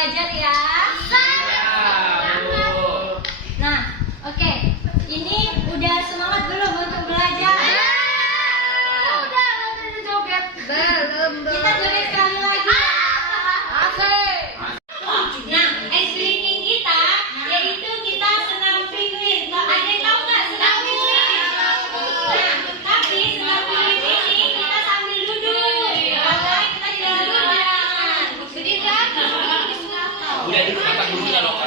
belajar ya. Nah, oke. Ini udah semangat belum untuk belajar? Udah joget. Belum. Kita joget sekali lagi. Asik. Nah, ice breaking kita yaitu kita senam pinguin. Ada yang tahu nggak senam pinguin? Nah, tapi senam pinguin ini kita sambil duduk. Oke, kita tidak duduk. Sedih kan? Udah duduk angkat dulu ya loh.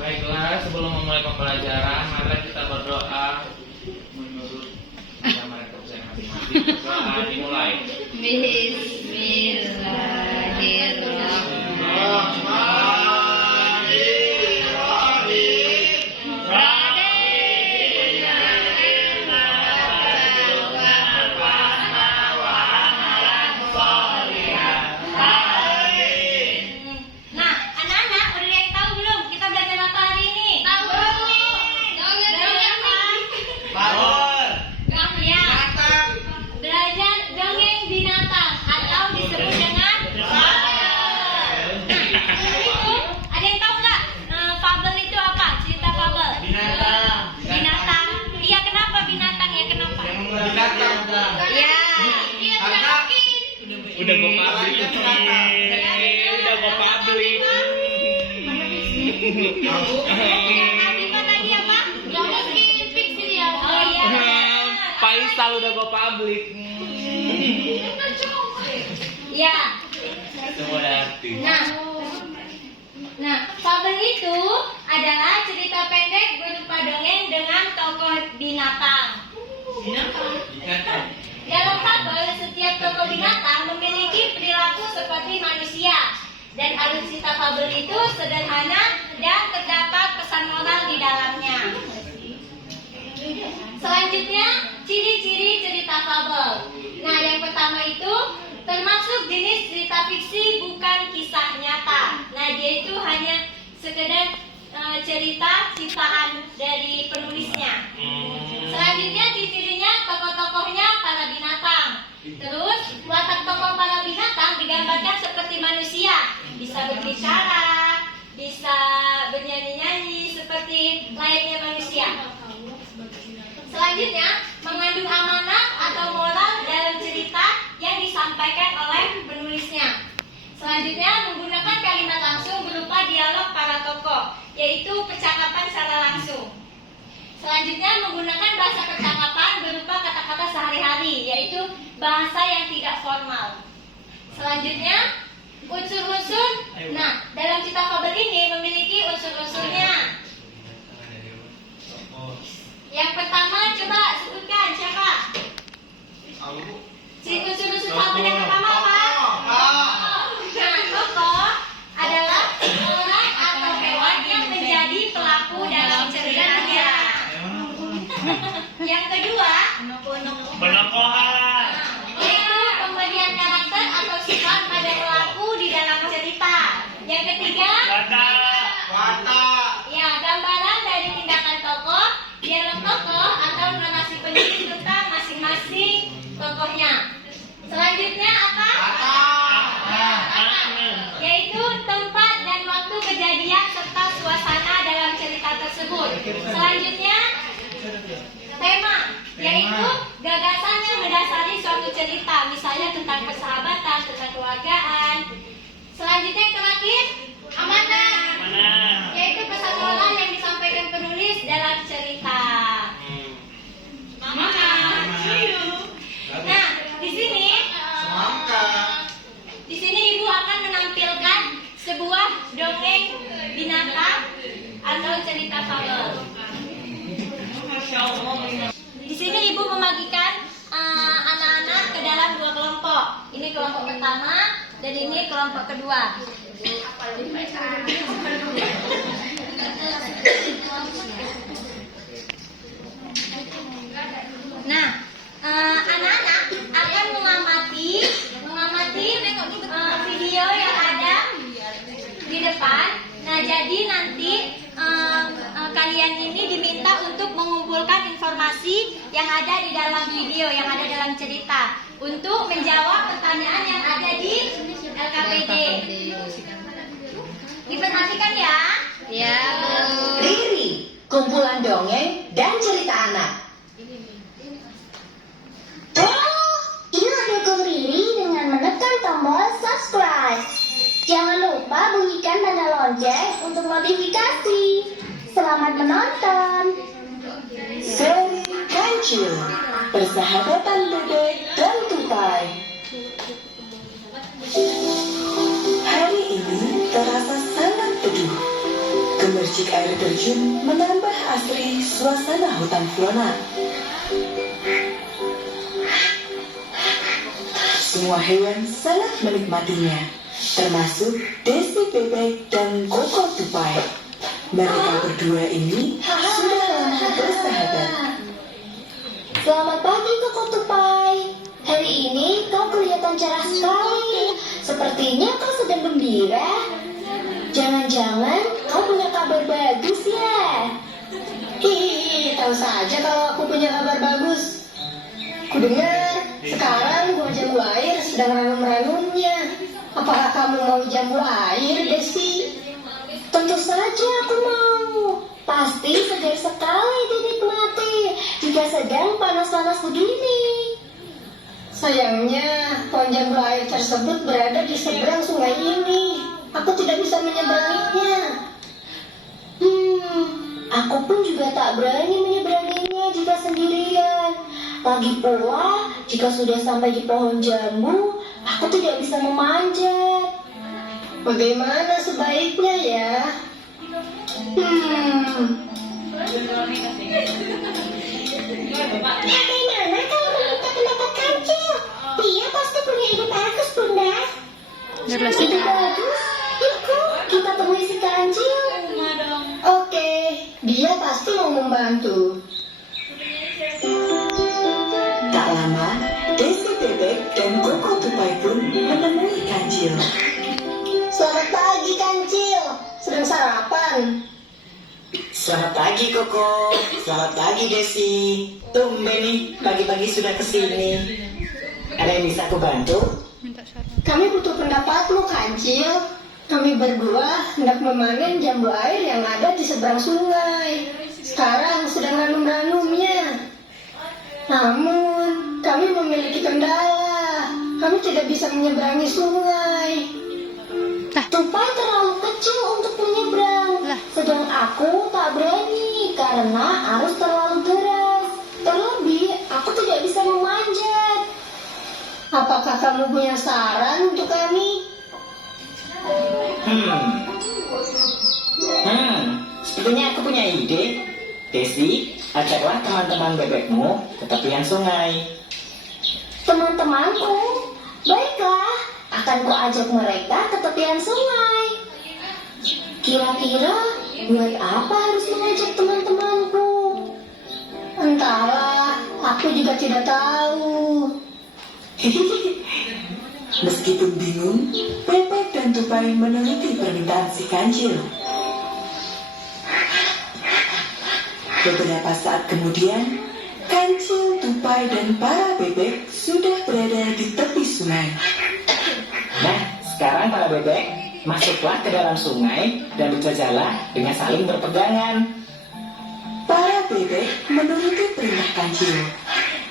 Baiklah, sebelum memulai pembelajaran, mari kita berdoa menurut agama kepercayaan masing-masing. Doa dimulai. Nah, anak-anak udah ada yang tahu belum? Kita belajar apa hari ini? Tahu. Belajar apa? Ya. Belajar dongeng binatang atau disebut dengan fabel. Nah, itu ada yang tahu nggak? Fabel itu apa? Cerita fabel. Binatang. Iya, kenapa binatang ya? Kenapa? Ya. Udah go public. Udah go public. Yang tadi apa? Oh iya. Faisal udah go public. Ya. Semua arti. Nah, fabel itu adalah cerita pendek berupa dongeng dengan tokoh binatang. Dalam fabel, setiap tokoh binatang memiliki perilaku seperti manusia. Dan alutsista fabel itu sederhana dan terdapat pesan moral di dalamnya. Selanjutnya, ciri-ciri cerita fabel. Nah, yang pertama itu termasuk jenis cerita fiksi, bukan kisah nyata. Nah, dia itu hanya sekedar cerita ciptaan dari penulisnya. Selanjutnya, ciri-cirinya tokoh-tokohnya para binatang. Terus, watak tokoh para binatang digambarkan seperti manusia, bisa berbicara, bisa bernyanyi-nyanyi seperti layaknya manusia. Selanjutnya, mengandung amanat atau moral dalam cerita yang disampaikan oleh penulisnya. Selanjutnya, menggunakan kalimat langsung berupa dialog para tokoh, yaitu percakapan secara langsung. Selanjutnya, menggunakan bahasa percakapan berupa kata-kata sehari-hari, yaitu bahasa yang tidak formal. Selanjutnya, unsur-unsur. Nah, dalam cerita fabel ini memiliki unsur-unsurnya. Yang pertama, coba sebutkan siapa? Unsur-unsur fabel yang pertama apa? Nah, tokoh adalah orang atau hewan yang menjadi pelaku dalam ceritanya. Yang kedua, Penokohan. yaitu pemberian karakter atau sifat pada pelaku di dalam cerita. Yang ketiga, ya, gambaran dari tindakan tokoh, dialog tokoh atau narasi penulis tentang masing-masing tokohnya. Selanjutnya apa? Yaitu tempat dan waktu kejadian serta suasana dalam cerita tersebut. Selanjutnya, tema. yaitu gagasan yang mendasari suatu cerita, misalnya tentang persahabatan, tentang keluargaan. Selanjutnya yang terakhir, amanah, yaitu pesan moral yang disampaikan penulis dalam cerita. Amanah. Nah, di sini Ibu akan menampilkan sebuah dongeng binatang atau cerita fabel. Di sini Ibu membagikan anak-anak ke dalam dua kelompok. Ini kelompok pertama dan ini kelompok kedua. Nah, anak-anak akan mengamati video yang ada di depan. Nah, jadi nanti kalian ini diminta untuk mengumpulkan informasi yang ada di dalam video, yang ada dalam cerita, untuk menjawab pertanyaan yang ada di LKPD. Diperhatikan ya. Ya, Bu. Riri, kumpulan dongeng dan cerita anak. Ini dukung Riri dengan menekan tombol subscribe. Jangan lupa bunyikan tanda lonceng untuk notifikasi. Selamat menonton. Seri Kancil, persahabatan bebek dan tupai. Hari ini terasa sangat teduh. Gemercik air terjun menambah asri suasana hutan flora. Semua hewan sangat menikmatinya, termasuk Desi Bebek dan Koko Tupai. Mereka berdua ini sudah lama bersahabat. Selamat pagi Koko Tupai. Hari ini kau kelihatan cerah sekali. Sepertinya kau sedang gembira. Jangan-jangan kau punya kabar bagus ya? Hihihi, tahu saja kalau aku punya kabar bagus. Kudengar sekarang gua jambu air sedang ranum-ranumnya. Apakah kamu mau jambu air, Desi? Tentu saja aku mau. Pasti segar sekali dinikmati jika sedang panas-panas begini. Sayangnya pohon jambu air tersebut berada di seberang sungai ini. Aku tidak bisa menyeberanginya. Aku pun juga tak berani menyeberanginya jika sendirian. Lagi pula, jika sudah sampai di pohon jambu, aku tidak bisa memanjat. Bagaimana sebaiknya ya? Bagaimana kalau meminta pendapat Kancil? Dia pasti punya ide bagus, Bunda. Ide bagus? Yuk, kita temui si Kancil. Oke, dia pasti mau membantu. Tak lama, Desi Bebek dan Koko Tupai pun menemui Kancil. Selamat pagi, Kancil. Sedang sarapan? Selamat pagi, Koko. Selamat pagi, Desi. Tumben nih, pagi-pagi sudah kesini. Ada yang bisa aku bantu? Kami butuh pendapatmu, Kancil. Kami berdua hendak memanen jambu air yang ada di seberang sungai. Sekarang sedang ranum-ranumnya. Namun, kami memiliki kendala. Kami tidak bisa menyeberangi sungai. Tupai terlalu kecil untuk menyeberang. Sedang aku tak berani karena arus terlalu deras. Terlebih, aku tidak bisa memanjat. Apakah kamu punya saran untuk kami? Sepertinya aku punya ide. Desi, ajaklah teman-teman bebekmu ke tepian sungai. Teman-temanku, baiklah, akan kuajak mereka ke tepian sungai. Kira-kira buat apa harus mengajak teman-temanku? Entahlah, aku juga tidak tahu. Meskipun bingung, Bebek dan Tupai menuruti permintaan si Kancil. Beberapa saat kemudian, Kancil, Tupai, dan para bebek sudah berada di tepi sungai. Nah, sekarang para bebek, masuklah ke dalam sungai dan berjajalah dengan saling berpegangan. Para bebek menuruti perintah Kancil.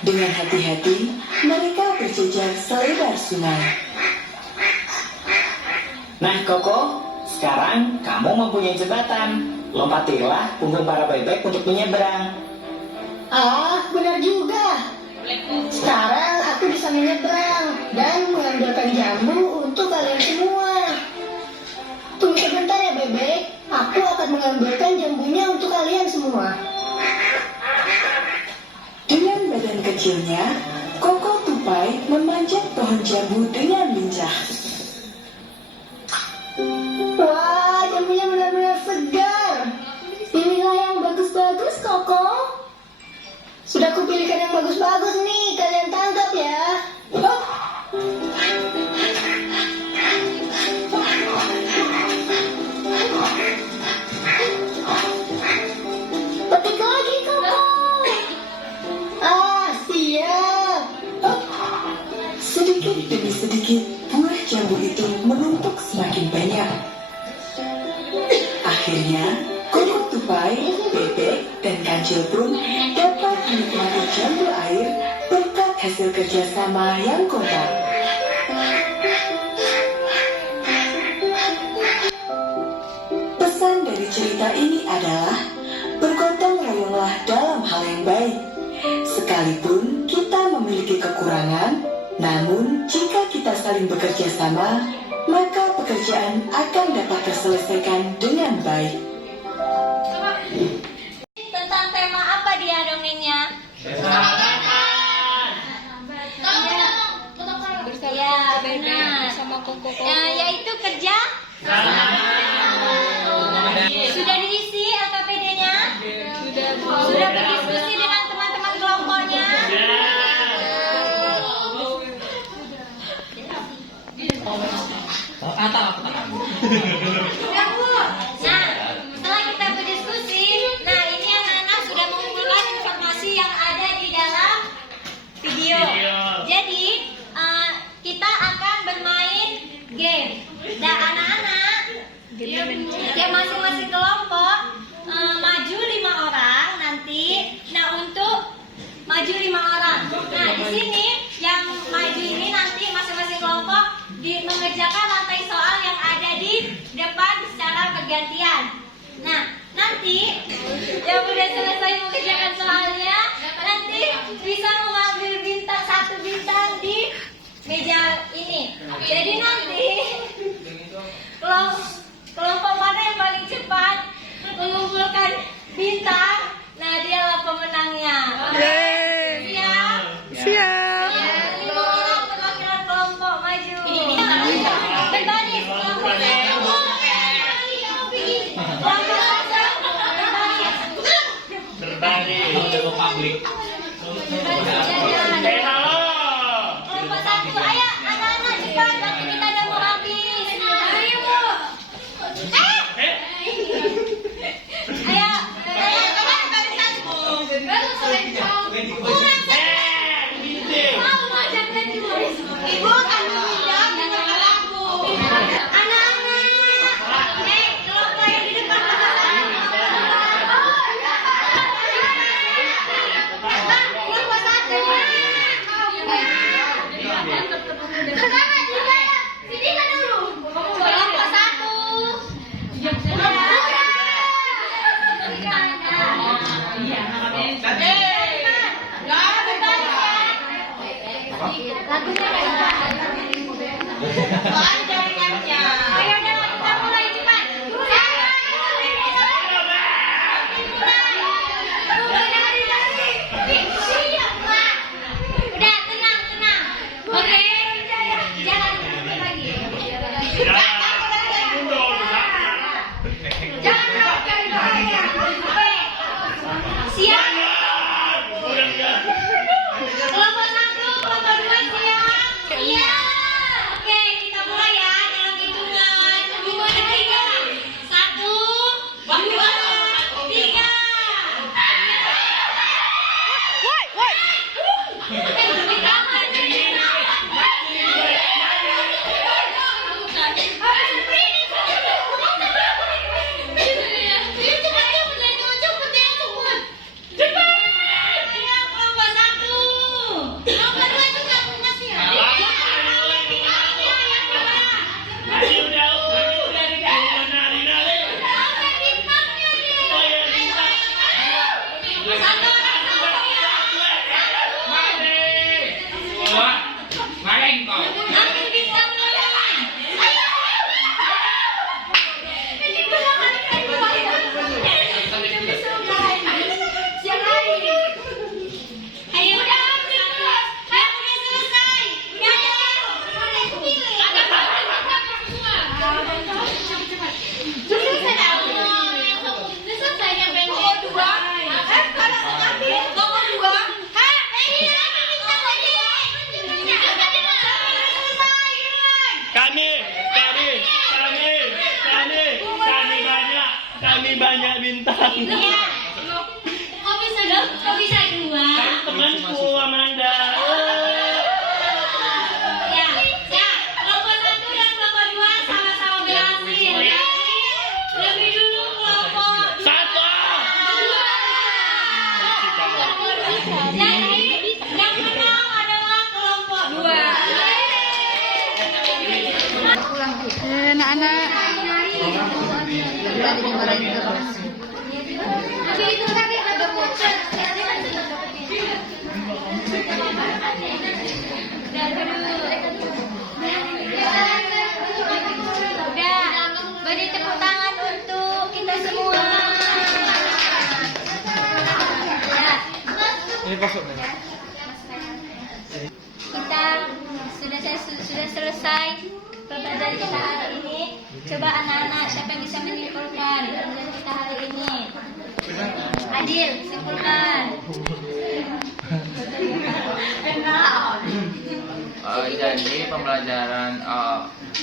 Dengan hati-hati, mereka berjejer selebar sungai. Nah, Koko, sekarang kamu mempunyai jembatan. Lompatilah punggung para bebek untuk menyeberang. Ah, benar juga. Sekarang aku bisa menyeberang dan mengambilkan jambu untuk kalian semua. Tunggu sebentar ya, bebek. Aku akan mengambilkan jambunya untuk kalian semua. Dengan badan kecilnya, Koko Tupai memanjat pohon jambu dengan lincah. Wah, jambunya benar-benar segar. Pilihlah yang bagus-bagus, Koko. Sudah kupilihkan yang bagus-bagus nih, kalian tangkap ya. Hop. Petik lagi, Koko. Ah, siap. Hop. Sedikit demi sedikit, buah jambu itu menumpuk semakin banyak. Akhirnya, Koko Tupai, Bebek, dan Kancil pun dapat menikmati jambu air berkat hasil kerjasama yang kompak. Pesan dari cerita ini adalah bergotong royonglah dalam hal yang baik. Sekalipun kita memiliki kekurangan, namun jika kita saling bekerja sama, maka pekerjaan akan dapat terselesaikan dengan baik. Tentang tema apa dia dongengnya? Ya, benar. Sama Koko. Ya, yaitu kerja. Sudah diisi LKPD-nya? Sudah berdiskusi dengan teman-teman kelompoknya? Nah, setelah kita berdiskusi, nah ini anak-anak sudah mengumpulkan informasi yang ada di dalam video. Jadi, kita akan bermain game. Dan anak-anak, tiap masing-masing kelompok maju 5 orang nanti. Nah, untuk maju 5 orang. Nah, di sini yang maju ini nanti masing-masing kelompok mengerjakan lantai soal yang ada di depan secara bergantian. Nah, nanti yang udah selesai mengerjakan soalnya nanti bisa mengambil bintang, 1 bintang di meja ini. Jadi nanti kelompok mana yang paling cepat mengumpulkan bintang, nah dialah pemenangnya. Siap? Siap. Ya, 5 orang perwakilan kelompok maju. Berbaris. Kelompok satu. Kelompok satu. Berbaris. Untuk publik. Kelompok satu. Ayo, anak-anak cepat. Waktu kita udah mau habis. Ayo. Ayo. Teman barisan. Ibu akan menjawab dengan kataku. Anak-anak, kelompok yang di depan kelompok satu. Sini kan dulu. Kelompok satu. Lagunya ayo kita mulai cepat. Udah tenang. Oke. Jangan lagi. Oke. Siap. Kelompok 1, kelompok 2 siap. Iya. Oke, kita mulai ya dalam hitungan 2, 3. 1, 2, 3. Kelompok 1. Iya. Kok bisa dong? Kok bisa 2? Temanku Amanda. Ya, kelompok 1 dan kelompok 2 sama-sama berhasil. Lebih dulu kelompok 1. 2. Jadi yang menang adalah kelompok 2. Anak-anak. Tadi dimarahin terus. Udah, beri tepuk tangan untuk kita semua. Ya. Ini masuk nih. Kita sudah selesai pembelajaran kita hari ini. Coba anak-anak siapa yang bisa menyimpulkan pembelajaran kita hari ini? Adil, simpulkan. Jadi pembelajaran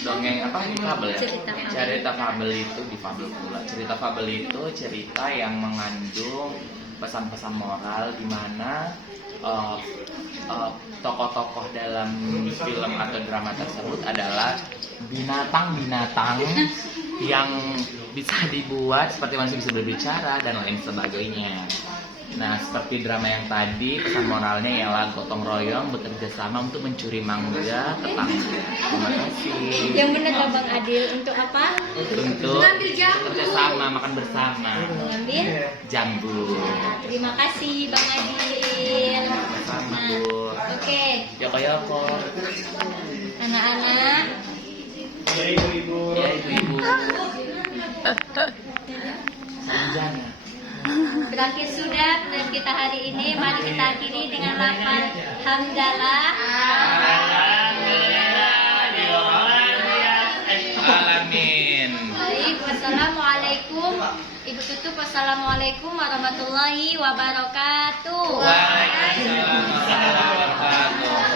dongeng apa ini fabel ya? Cerita fabel. Cerita fabel itu di fabel pula. Cerita fabel itu cerita yang mengandung pesan-pesan moral di mana tokoh-tokoh dalam film atau drama tersebut adalah binatang-binatang yang bisa dibuat seperti manusia bisa berbicara dan lain sebagainya. Nah, seperti drama yang tadi, pesan moralnya ialah gotong royong bekerja sama untuk mencuri mangga tetangga. Terima kasih. Yang benar lah Bang Adil, untuk apa? Untuk bekerja sama, makan bersama. Mengambil. Jambu. Terima kasih Bang Adil. Sama, Nah, Bu. oke, Yoko-yoko. anak-anak. Ya, ibu-ibu. Sarjana. Berakhir sudah dan kita hari ini. Mari kita akhiri dengan lafaz hamdalah. Alamin. Baik, wassalamualaikum. Ibu tutup, wassalamualaikum warahmatullahi wabarakatuh. Waalaikumsalam warahmatullahi wabarakatuh.